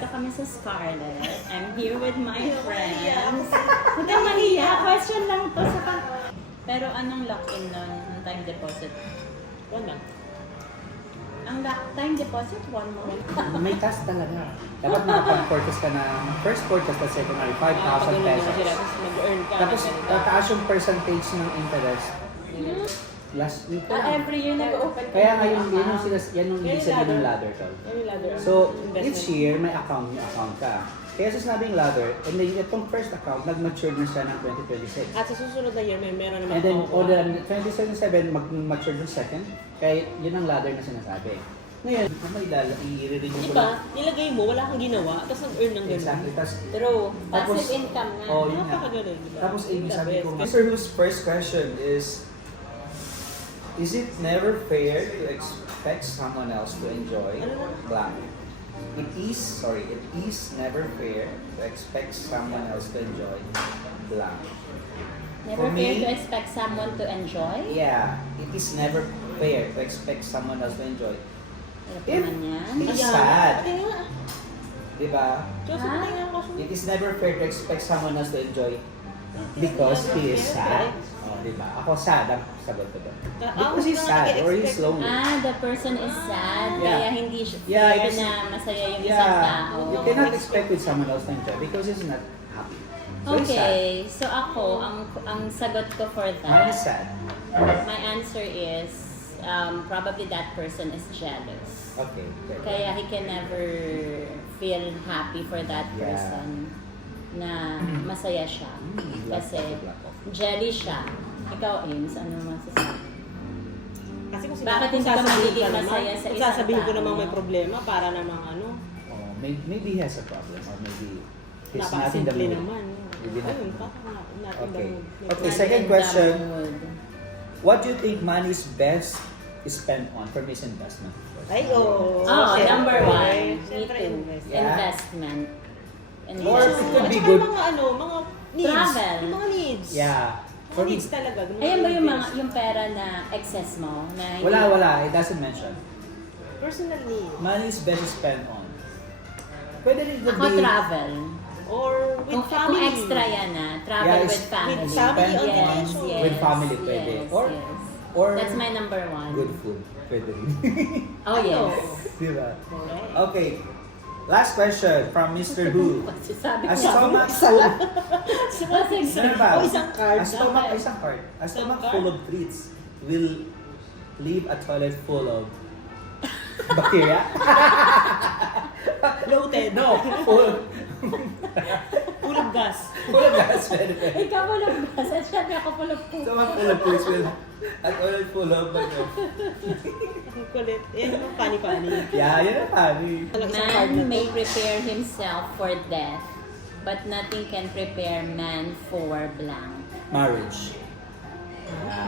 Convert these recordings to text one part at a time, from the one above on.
Nandito kami sa Scarlett. I'm here with my friends. Huwag kang mahiya. Question lang to sa Pero anong lock-in nun? Ang time deposit? Wala. Ang time deposit? 1 month? May task talaga. Dapat makapag-forecast ka na, first forecast at secondary, 5,000 pesos. Mag-earn ka. Tapos, tataas yung percentage ng interest. Last week lang. Every year nag-open ka Kaya ng ngayon, yan yung, account. yan yung ibig sabihin ng ladder tol. So, each year, may account ka. Kaya sa sinabing ladder, and then itong first account, nag-mature na siya ng 2026. At sa susunod na year, meron naman And then, ako. o the 2027, mag-mature yung second. Kaya yun ang ladder na sinasabi. Ngayon, may i-renew ko Diba, nilagay mo, wala kang ginawa, tapos nag-earn ng ganun. Exactly. True. Tapos- Passive income nga. Oh, yun nga. Napakagaling, diba? Tapos, sabi ko, Mr. Who's first question is it never fair to expect someone else to enjoy blank? It is never fair to expect someone else to enjoy blank. Never For fair me- to expect someone to enjoy? Yeah, it is never fair to expect someone else to enjoy. Hirap If naman yan. he's Ayan. sad, Kaya, diba? Diyos, Ha? ano yung kaso? It is never fair to expect someone else to enjoy because he is sad. Oh, diba? Ako sad ang sagot ko doon. Because he's sad or he's lonely. The person is sad, Yeah. kaya hindi siya Yeah, fair it is- na masaya yung isang tao. You cannot expect with someone else to enjoy because he's not happy. So he's sad. Okay, so ako, ang sagot ko for Mine is that, sad. my answer is, probably that person is jealous. Okay. good. Kaya he can never feel happy for that Yeah. person na masaya siya. Kasi Black off. jelly siya. Ikaw, Ames, ano masasabi? Kasi kung Bakit kung hindi ka sasabihin magiging naman, masaya sa kung isang sasabihin ko tao? namang may problema para namang ano, Oh, maybe he has a problem or maybe he's not in the napakasimple mood. naman. Maybe not. Ayun, parang not in the Okay. mood. Okay, Not second in the question. mood. What do you think money is best spent on for this investment? Ay, oo. Oh, Siyempre. number 1. Me Siyempre, too. invest. Yeah. Investment. Or it could At be saka good. mga ano, mga needs. Travel. Yung mga needs. Yeah. Mga For me, needs talaga. Ayan ba yung mga yung pera na excess mo? Na hindi- wala. It doesn't mention. Personal needs. Money is best spent on. Pwede rin to Ako be travel. Or with Kung family. extra yan travel Yeah, with family. with family on yes, vacation. yes, With family pwede. yes, Or- yes. or That's my number 1. good food. Pwede rin. Oh, yes. Diba? Correct. Okay. Last question from Mr. Who. Sabi A ko, stomach full. kasi Ano ba? O, isang card. A stomach, isang card. A stomach full of treats will leave a toilet full of bacteria. Bloated. No, full Full of gas. full of gas. Pwede. ikaw mo lang ba? Sa syempre ako pala po. Stomach full of treats will a toilet full of Ang kulit. Yan yung pani-pani. Yeah, yun ang pari. Talagang isang card na Man to. may prepare himself for death, but nothing can prepare man for blank. Marriage.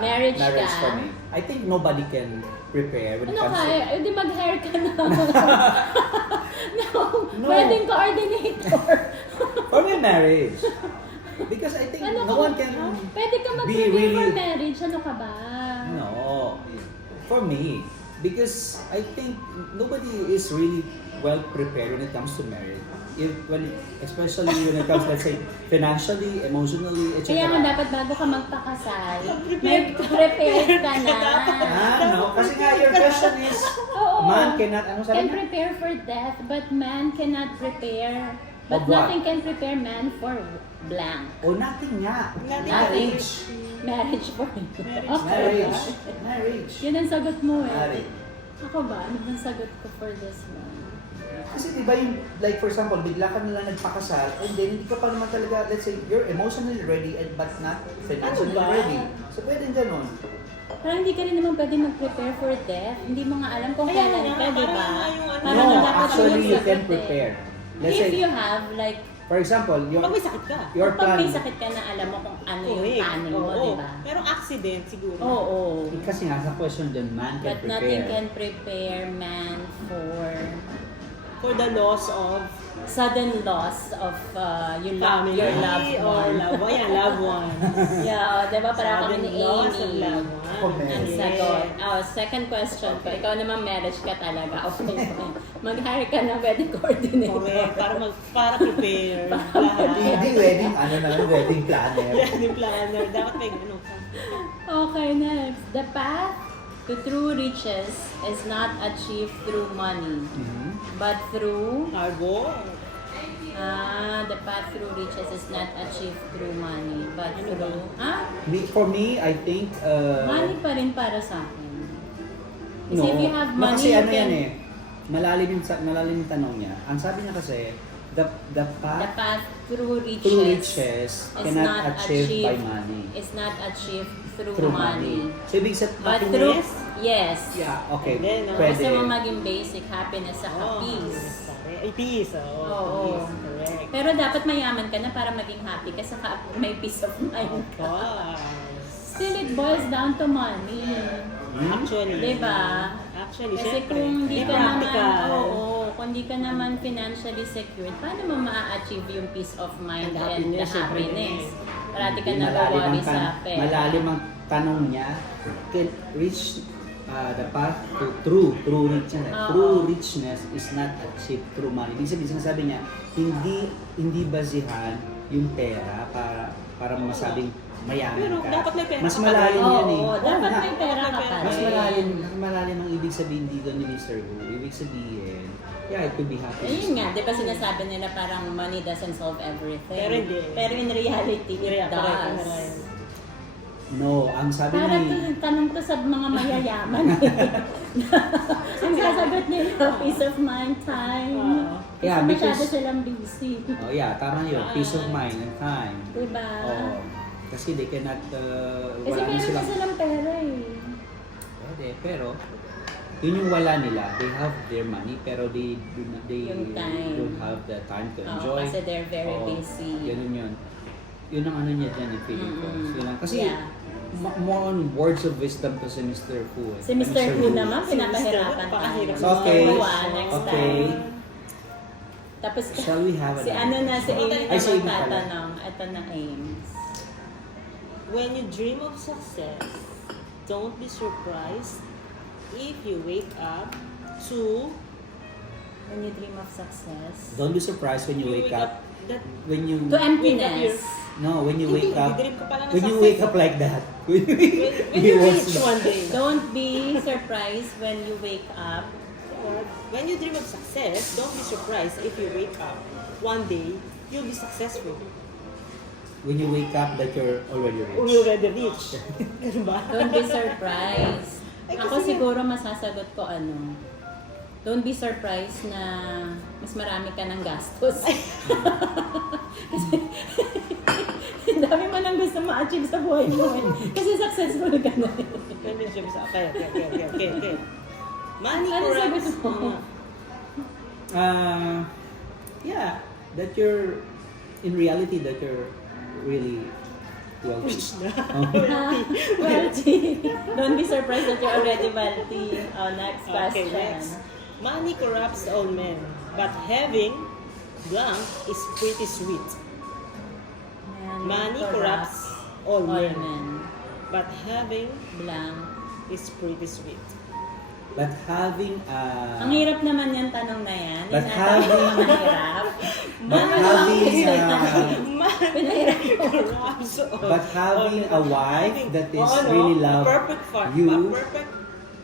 Marriage Marriage ka? for me. I think nobody can prepare when it Ano comes ka? to... Di mag-hair ka na. No. Wedding coordinator. For me, marriage. Because I think Ano no ka? one can Pwede ka be mag-prepare for really... marriage. Ano ka ba? No. For me, because I think nobody is really well prepared when it comes to marriage. Especially when it comes, let's say, financially, emotionally, etc. Kaya nga dapat bago ka magpakasal, may prepared ka na. No. Kasi nga, your question is, Oo. man cannot, ano sabi Can niya? prepare for death, but man cannot prepare. But Of what? nothing can prepare man for blank. O nothing nga. Nothing. Marriage. Marriage for you. Marriage. Marriage. Yun ang sagot mo eh. Marriage. Ako ba? Ano ang sagot ko for this one? Kasi di ba yung, like for example, bigla ka nalang nagpakasal and then hindi ka pa naman talaga, let's say, you're emotionally ready but not financially Ano ba? ready. So pwedeng ganun. Parang hindi ka rin naman pwede mag-prepare for death. Hindi mo nga alam kung Kaya kailan nga, ka, di ba? parang yung ano- Parang No, dapat actually yung you sagot can eh. prepare. Let's If say, you have like, for example, Pag may sakit ka. your pag may plan, sakit ka na alam mo kung ano yung Correct. planning mo, Oo. di ba? Pero accident siguro. Oo. kasi nga sa question dun, man can But nothing prepare. can prepare man for For the loss of Sudden loss of your family loved or one. loved one. Yeah, di ba parang kami Sudden ni loss of Amy. loved Ako one. meron. Ang sagot. Second question ko. Ikaw naman marriage ka talaga. Okay. Mag-hire ka ng wedding coordinator. Correct. Para prepare lahat. Hindi wedding, wedding planner. Wedding planner. Dapat may ganun ka. Okay, next. The path to true riches is not achieved through money, but through... Hard work. the path through riches is not achieved through money, but through... For me, I think... Money pa rin para sa akin. Kasi No, if you have money, kasi you ano can... yan eh, malalim yung tanong niya. Ang sabi niya kasi, the The path path through to riches riches is cannot not achieved by achieved. money. Is not achieved through Through money. money. So, ibig sabihin, But Happiness? through... Yes. yeah, okay, And then, pwede. Gusto mo maging basic happiness sa peace. Ay, peace. Oo. Peace. Correct. Pero dapat mayaman ka na para maging happy ka saka may peace of mind ka. Course. Still, it boils down to money. Actually. Diba? Actually, Kasi syempre. kung hindi ka naman, practical. kung hindi ka naman financially secured, paano mo ma-achieve yung peace of mind And and the happiness, syempre. happiness? Parati ka Malalim nag-worry ang sa pera. Malalim ang tanong niya, can reach the path to true richness. Oo. True richness is not achieved through money. Ibig sabihin, sinasabi niya, hindi bazihan yung pera para masabing mayaman Pero ka. dapat may pera Mas ka pa malalim rin. yan eh. Oo, dapat Oo, may pera ka pa Mas rin. malalim ang ibig sabihin dito ni Mr. Wu. Ibig sabihin, yeah, it could be happiness. Ayun nga, di ba sinasabi nila parang money doesn't solve everything. Pero hindi. Pero in reality, it does. No, ang sabi Para ni... tanong to sa mga mayayaman. Ang sasagot nila, peace of mind, time. Kasi Yeah, masyado because- silang busy. Oh yeah, tama yun. Peace of mind and time. Diba? Oo. Kasi they cannot... Kasi wala na meron na silang... silang pera eh. Pwede, pero... Yun yung wala nila. They have their money, pero they Yung time. don't have the time to Oo, enjoy. kasi they're very Oo, busy. Ganun yun. Yun ang ano niya dyan, yung feeling ko. Mm-mm. Yun lang. Kasi Yeah. more on words of wisdom to si Mr. Fu. Si Mr. Hu naman, Si Mr. Hu, pinapahirapan tayo. napakahirap. Okay. Next Okay. time. Tapos, Shall we have si another? ano na, si Amy Ay, si naman Amy pala. tatanong. Ito na Ames. When you dream of success, don't be surprised if you wake up to When you dream of success. Don't be surprised when you wake up. that When you... To emptiness. No, when you wake up. Dream ka pala ng When you success. wake up like that. When When you want reach to- one day. Don't be surprised when you wake up. Or when you dream of success, don't be surprised if you wake up one day, you'll be successful. When you wake up that you're already rich. Or you already rich. Ganun ba? Don't be surprised. Ay, Ako kasi- siguro masasagot ko ano. Don't be surprised na mas marami ka ng gastos. Kasi ang dami mo nang gusto ma-achieve sa buhay mo eh. Kasi successful ka na eh. When you dream of success. Okay. Money Ano sabi corrupts. mo? Yeah, that you're, in reality, that you're really wealthy. Wealthy. Don't be surprised that you're already wealthy. Next Okay, question. next. Money corrupts all men, but having blank is pretty sweet. Money corrupts all men, but having Blank. is pretty sweet. But having Ang hirap naman yung tanong na yan. But Yung tanong having- ang hirap. Pinahirap ko. Corrupts all. But having a wife that is Oo, no? really A love perfect you a perfect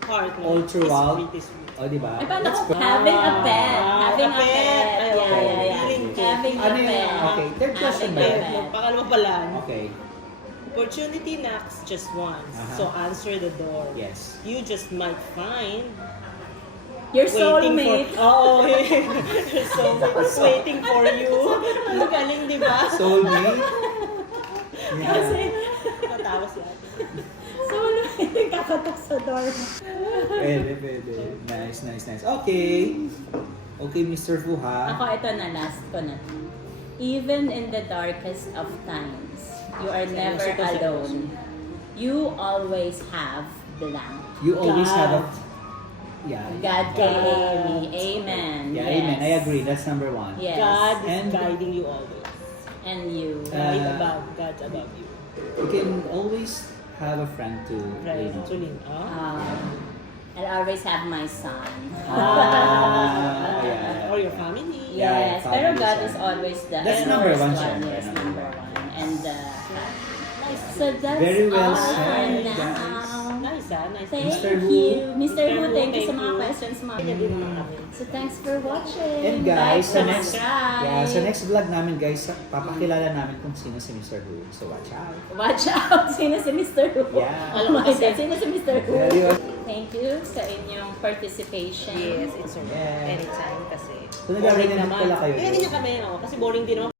partner all throughout. is pretty sweet. O, di ba? Ay, paano That's kung good. having a pet? Having a a pet. pet. Ay, Yeah. feeling ko. Having a Ano yun? pet. Okay, third question Having ba a yun? pet. Pangalawa pala. Okay, Opportunity knocks just once, Uh-huh. so answer the door. yes. You just might find Your waiting soulmate. for your soulmate is waiting for you. Ang galing, di ba? Soulmate? Kasi Yeah. Natawa si ate. soulmate kakatok sa door mo. Pwede. Nice. Okay. Okay, Mr. Fu, ha? Ako, ito na, last ko na. Even in the darkest of times, you are never alone. You always have blank. You always have a... Yeah. God created me. Amen. Yeah, Yes. amen. I agree. That's number one. Yes. God is And- guiding you always. And you. Right Uh, above. God's above you. You can always have a friend to Right. lean on. To lean on. I'll always have my son. Yeah. Or your family. Yes, Yeah, pero family God son. is always the That's first number one, one. syempre, Yes, number number one. one. And Nice. so that's Very well all said, for guys. now. Nice, Nice. Thank Mr. Wu. you. Mr. Wu, Wu, thank you sa thank mga you. questions mo. Kanya din naman kami. So thanks for watching. And guys, Like, sa next subscribe. next vlog namin guys, papakilala namin kung sino si Mr. Wu. So watch out. Watch out! Sino si Mr. Wu? Yeah. Oh my God, sino si Mr. Wu? Yeah, yun. Thank you sa inyong participation. Yes, it's Yeah. anytime kasi. So nag-ready naman pala kayo. Kaya ganyan kami, kasi boring din naman